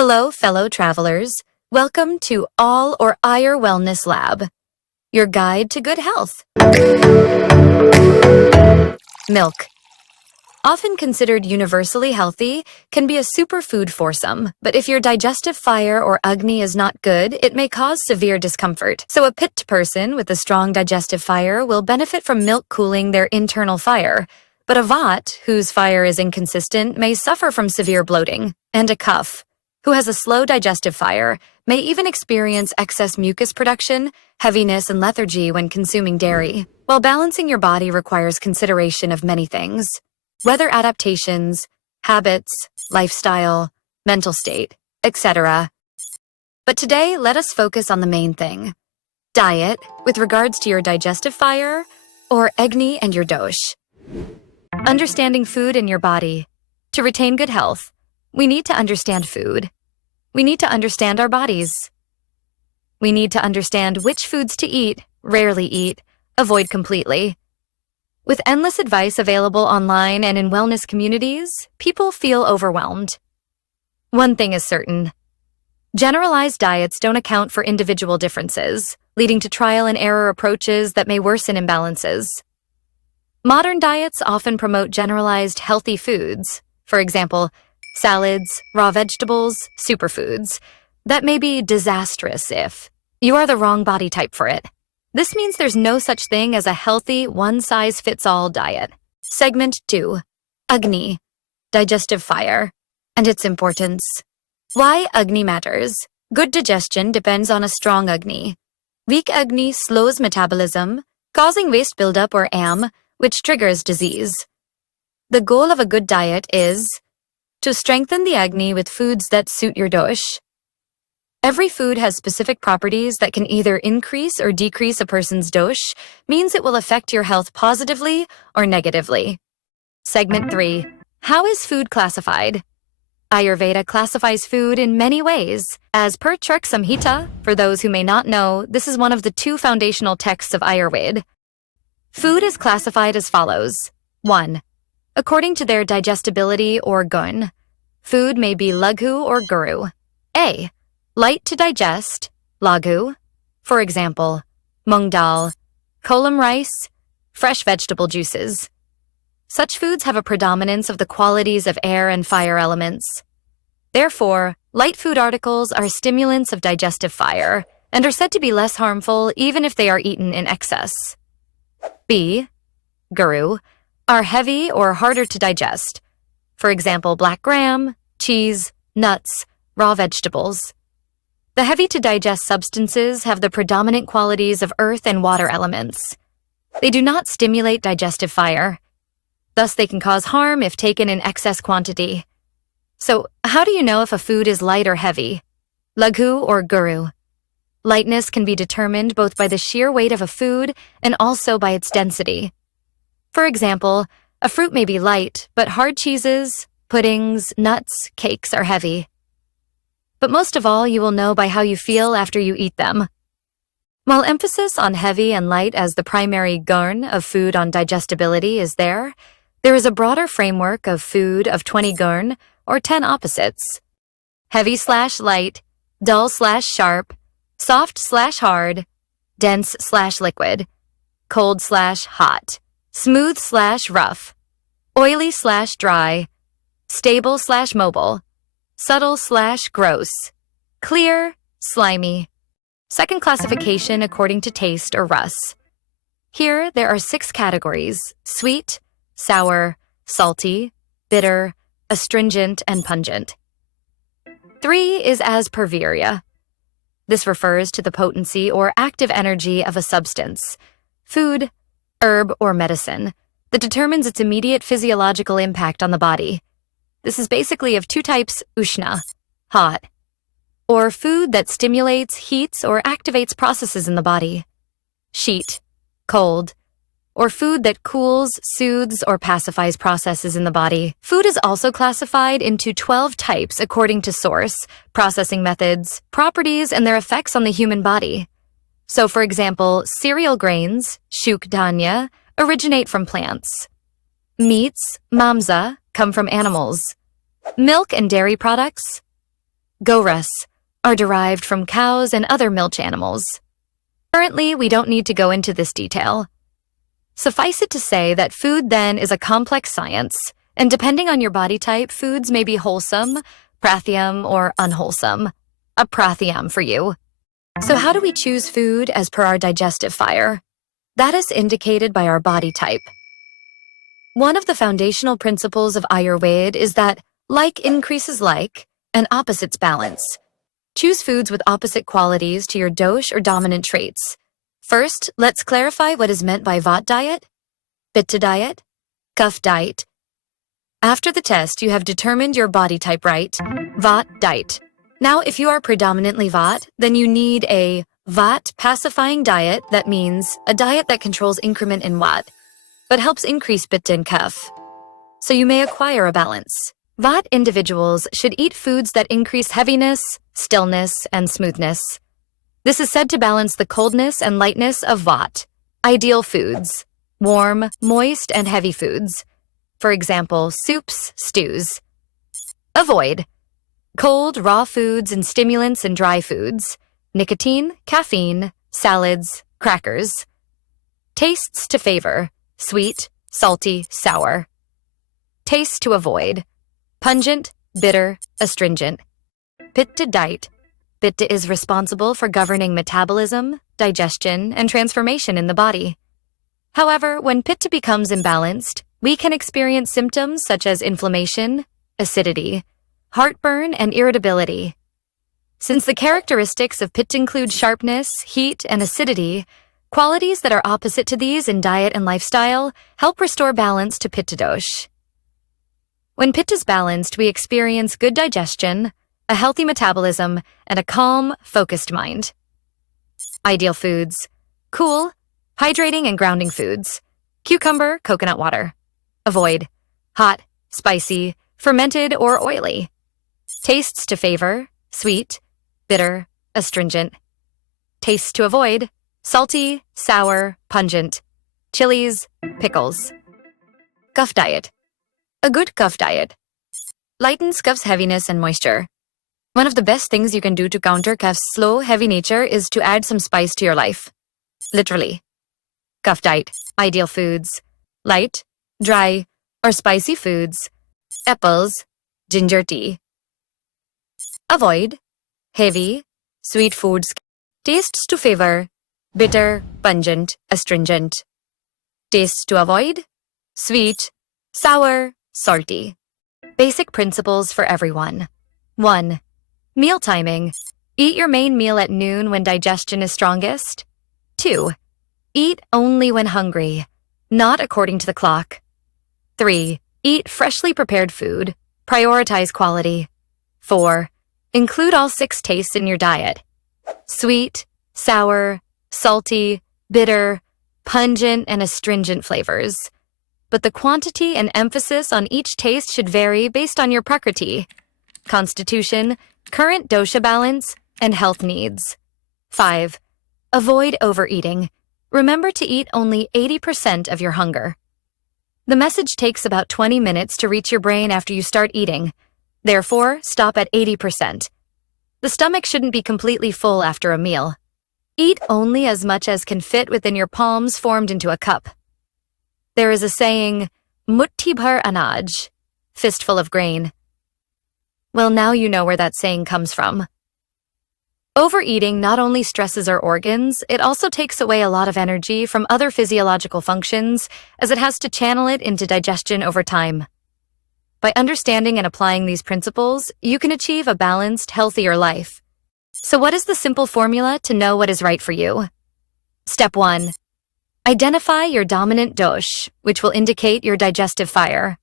Hello, fellow travelers. Welcome to Ayurwellness Lab, your guide to good health. Milk. Often considered universally healthy, can be a superfood for some, but if your digestive fire or Agni is not good, it may cause severe discomfort. So a pitta person with a strong digestive fire will benefit from milk cooling their internal fire, but a vata, whose fire is inconsistent, may suffer from severe bloating, and a kapha, who has a slow digestive fire, may even experience excess mucus production, heaviness, and lethargy when consuming dairy. While balancing your body requires consideration of many things: weather adaptations, habits, lifestyle, mental state, etc. But today, let us focus on the main thing: diet, with regards to your digestive fire, or Agni and your dosh. Understanding food in your body. To retain good health, we need to understand food. We need to understand our bodies. We need to understand which foods to eat, rarely eat, avoid completely. With endless advice available online and in wellness communities, people feel overwhelmed. One thing is certain: generalized diets don't account for individual differences, leading to trial and error approaches that may worsen imbalances. Modern diets often promote generalized healthy foods, for example, salads, raw vegetables, superfoods. That may be disastrous if you are the wrong body type for it. This means there's no such thing as a healthy, one-size-fits-all diet. Segment 2. Agni, digestive fire, and its importance. Why Agni matters. Good digestion depends on a strong Agni. Weak Agni slows metabolism, causing waste buildup or AM, which triggers disease. The goal of a good diet is to strengthen the Agni with foods that suit your dosh. Every food has specific properties that can either increase or decrease a person's dosh, means it will affect your health positively or negatively. Segment 3. How is food classified? Ayurveda classifies food in many ways. As per Chak Samhita, for those who may not know, this is one of the 2 foundational texts of Ayurveda. Food is classified as follows. 1. According to their digestibility or gun. Food may be laghu or guru. A. Light to digest, laghu. For example, mung dal, kolam rice, fresh vegetable juices. Such foods have a predominance of the qualities of air and fire elements. Therefore, light food articles are stimulants of digestive fire and are said to be less harmful even if they are eaten in excess. B. Guru are heavy or harder to digest. For example, black gram, cheese, nuts, raw vegetables. The heavy-to-digest substances have the predominant qualities of earth and water elements. They do not stimulate digestive fire. Thus, they can cause harm if taken in excess quantity. So, how do you know if a food is light or heavy? Laghu or guru? Lightness can be determined both by the sheer weight of a food and also by its density. For example, a fruit may be light, but hard cheeses, puddings, nuts, cakes are heavy. But most of all, you will know by how you feel after you eat them. While emphasis on heavy and light as the primary gurn of food on digestibility is there is a broader framework of food of 20 gurn, or 10 opposites. Heavy/light, dull/sharp, soft/hard, dense/liquid, cold/hot, smooth/rough, oily/dry, stable/mobile, subtle/gross, clear, slimy. Second classification according to taste or rus. Here there are 6 categories: sweet, sour, salty, bitter, astringent, and pungent. 3 is as per virya. This refers to the potency or active energy of a substance, food, herb, or medicine, that determines its immediate physiological impact on the body. This is basically of 2 types: ushna, hot, or food that stimulates, heats, or activates processes in the body; sheet, cold, or food that cools, soothes, or pacifies processes in the body. Food is also classified into 12 types according to source, processing methods, properties, and their effects on the human body. So, for example, cereal grains, shuk dhanya, originate from plants. Meats, mamsa, come from animals. Milk and dairy products, Goras, are derived from cows and other milch animals. Currently, we don't need to go into this detail. Suffice it to say that food then is a complex science, and depending on your body type, foods may be wholesome, prathyam, or unwholesome. A prathyam for you. So how do we choose food as per our digestive fire? That is indicated by our body type. One of the foundational principles of Ayurveda is that like increases like, and opposites balance. Choose foods with opposite qualities to your dosh or dominant traits. First, let's clarify what is meant by vata diet, pitta diet, kapha diet. After the test, you have determined your body type right, vata diet. Now, if you are predominantly vata, then you need a vata pacifying diet. That means a diet that controls increment in vata, but helps increase pitta and kapha. So you may acquire a balance. Vata individuals should eat foods that increase heaviness, stillness, and smoothness. This is said to balance the coldness and lightness of vata. Ideal foods: warm, moist, and heavy foods. For example, soups, stews. Avoid cold, raw foods and stimulants and dry foods, nicotine, caffeine, salads, crackers. Tastes to favor: sweet, salty, sour. Tastes to avoid: pungent, bitter, astringent. Pitta diet. Pitta is responsible for governing metabolism, digestion, and transformation in the body. However, when pitta becomes imbalanced, we can experience symptoms such as inflammation, acidity, heartburn, and irritability. Since the characteristics of pitta include sharpness, heat, and acidity, qualities that are opposite to these in diet and lifestyle help restore balance to pitta dosh. When pitta is balanced, we experience good digestion, a healthy metabolism, and a calm, focused mind. Ideal foods: cool, hydrating and grounding foods, cucumber, coconut water. Avoid hot, spicy, fermented, or oily. Tastes to favor: sweet, bitter, astringent. Tastes to avoid: salty, sour, pungent. Chilies, pickles. Kapha diet. A good kapha diet lightens kaph's heaviness and moisture. One of the best things you can do to counter kaph's slow, heavy nature is to add some spice to your life. Literally. Kapha diet. Ideal foods: light, dry, or spicy foods. Apples, ginger tea. Avoid heavy, sweet foods. Tastes to favor: bitter, pungent, astringent. Tastes to avoid: sweet, sour, salty. Basic principles for everyone. 1. Meal timing. Eat your main meal at noon when digestion is strongest. 2. Eat only when hungry, not according to the clock. 3. Eat freshly prepared food. Prioritize quality. 4. Include all 6 tastes in your diet: sweet, sour, salty, bitter, pungent, and astringent flavors. But the quantity and emphasis on each taste should vary based on your prakriti, constitution, current dosha balance, and health needs. 5. Avoid overeating. Remember to eat only 80% of your hunger. The message takes about 20 minutes to reach your brain after you start eating. Therefore, stop at 80%. The stomach shouldn't be completely full after a meal. Eat only as much as can fit within your palms formed into a cup. There is a saying, mutti bhar anaj, fistful of grain. Well, now you know where that saying comes from. Overeating not only stresses our organs, it also takes away a lot of energy from other physiological functions, as it has to channel it into digestion over time. By understanding and applying these principles, you can achieve a balanced, healthier life. So what is the simple formula to know what is right for you? Step 1. Identify your dominant dosh, which will indicate your digestive fire.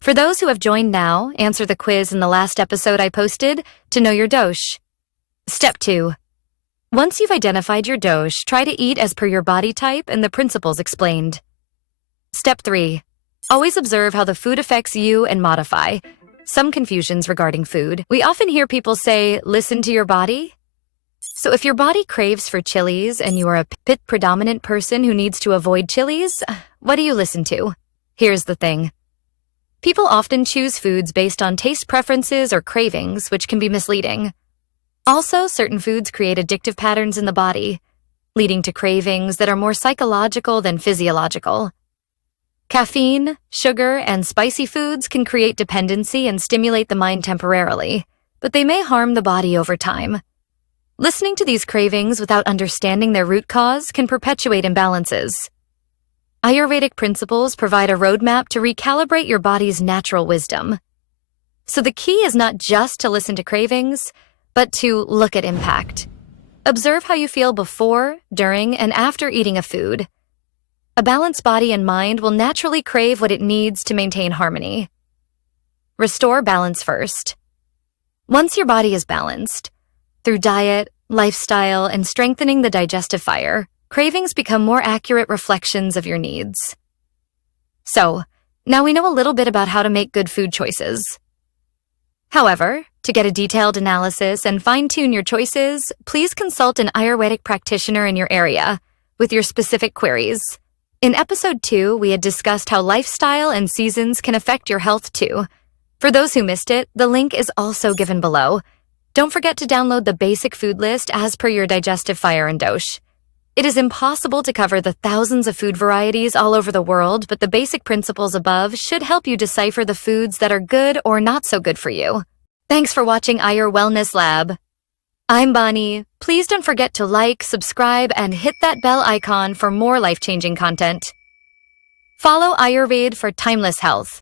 For those who have joined now, answer the quiz in the last episode I posted to know your dosh. Step 2. Once you've identified your dosh, try to eat as per your body type and the principles explained. Step 3. Always observe how the food affects you and modify. Some confusions regarding food. We often hear people say, listen to your body. So if your body craves for chilies and you are a pit-predominant person who needs to avoid chilies, what do you listen to? Here's the thing. People often choose foods based on taste preferences or cravings, which can be misleading. Also, certain foods create addictive patterns in the body, leading to cravings that are more psychological than physiological. Caffeine, sugar, and spicy foods can create dependency and stimulate the mind temporarily, but they may harm the body over time. Listening to these cravings without understanding their root cause can perpetuate imbalances. Ayurvedic principles provide a roadmap to recalibrate your body's natural wisdom. So the key is not just to listen to cravings, but to look at impact. Observe how you feel before, during, and after eating a food. A balanced body and mind will naturally crave what it needs to maintain harmony. Restore balance first. Once your body is balanced, through diet, lifestyle, and strengthening the digestive fire, cravings become more accurate reflections of your needs. So, now we know a little bit about how to make good food choices. However, to get a detailed analysis and fine-tune your choices, please consult an Ayurvedic practitioner in your area with your specific queries. In episode 2, we had discussed how lifestyle and seasons can affect your health too. For those who missed it, the link is also given below. Don't forget to download the basic food list as per your digestive fire and dosh. It is impossible to cover the thousands of food varieties all over the world, but the basic principles above should help you decipher the foods that are good or not so good for you. Thanks for watching Ayurwellness Lab. I'm Bonnie. Please don't forget to like, subscribe, and hit that bell icon for more life-changing content. Follow Ayurveda for timeless health.